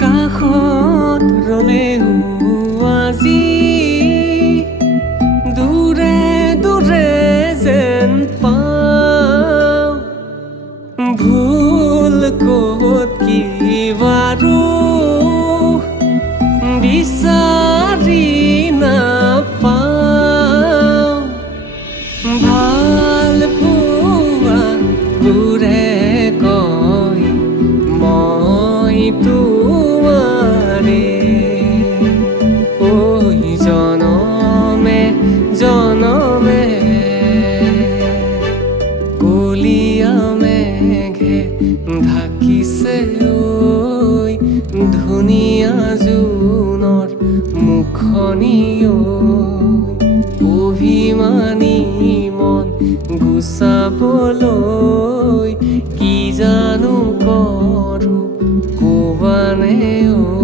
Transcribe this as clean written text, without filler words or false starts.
কাষত ৰলেও আজি দূৰে দূৰে যেন পাওঁ ভুল ক'ত কি বাৰু বিচাৰি নাপাওঁ ভাল পোৱা বোৰে কয় মই তোমাৰে ঐ জনমে জনমে কলীয়া মেঘে ঢাকিছে ঐ ধুনীয়া জোনৰ মুখনি ঐ অভিমানী মন গুচাবলৈ কি জানো কৰোঁ ক'বানে ঐ